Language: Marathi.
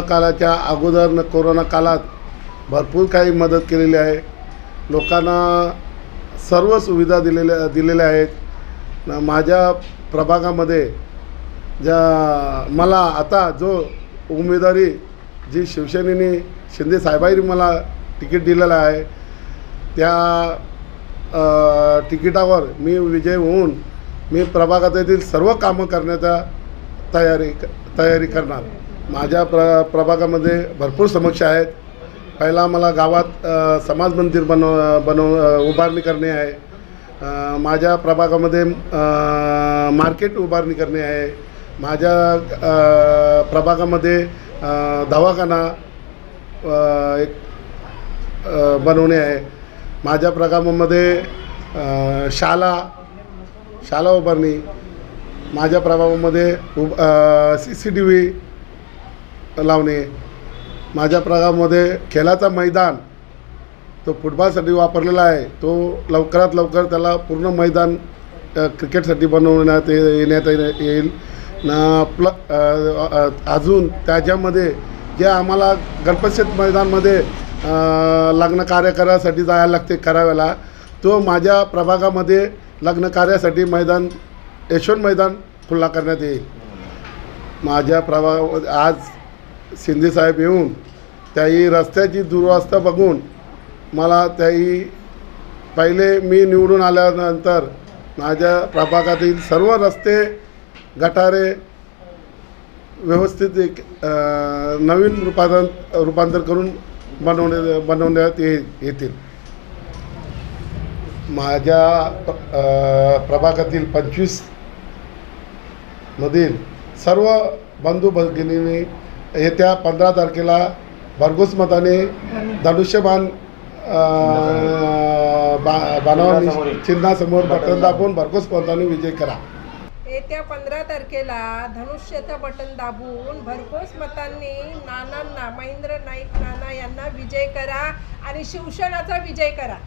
कोरोना काळाच्या अगोदर कोरोना काळात भरपूर काही मदत केलेली आहे. लोकांना सर्व सुविधा दिलेल्या आहेत. माझ्या प्रभागामध्ये मला आता जो उमेदवारी जी शिवसेनेने शिंदे साहेबांनी मला तिकीट दिलेलं आहे, त्या तिकिटावर मी विजय होऊन मी प्रभागातील सर्व कामं करण्याचा तयारी करणार. माझ्या प्रभागामध्ये भरपूर समस्या आहेत. पहिला मला गावात समाज मंदिर उभारणी करणे आहे. माझ्या प्रभागामध्ये मार्केट उभारणी करणे आहे. माझ्या प्रभागामध्ये दवाखाना एक बनवणे आहे. माझ्या प्रभागामध्ये शाळा उभारणी. माझ्या प्रभागामध्ये CCTV लावणे. माझ्या प्रभागामध्ये खेळाचा मैदान तो फुटबॉलसाठी वापरलेला आहे, तो लवकरात लवकर त्याला पूर्ण मैदान क्रिकेटसाठी बनवण्यात येईल. अजून त्याच्यामध्ये जे आम्हाला गणपतशेत मैदानमध्ये लग्न कार्य करायसाठी जायला लागते कराव्याला, तो माझ्या प्रभागामध्ये लग्न कार्यासाठी यशवंत मैदान खुल्ला करण्यात येईल. माझ्या प्रभागामध्ये आज शिंदे साहेब येऊन त्याही रस्त्याची दुरवस्था बघून मला त्याही पहिले मी निवडून आल्यानंतर माझ्या प्रभागातील सर्व रस्ते गटारे व्यवस्थित नवीन रूपांतर करून बनवण्यात येतील. माझ्या प्रभागातील 25 मधील सर्व बंधू भगिनींनी येत्या 15 तारखेला भरघोस मताने धनुष्यबाण बाणावर चिन्हासमोर बटन दाबून भरघोस मताने विजय करा. येत्या 15 तारखेला धनुष्याचं बटन दाबून भरघोस मतांनी महेंद्र नाईक नाना यांना विजय करा आणि शिवसेनेचा विजय करा.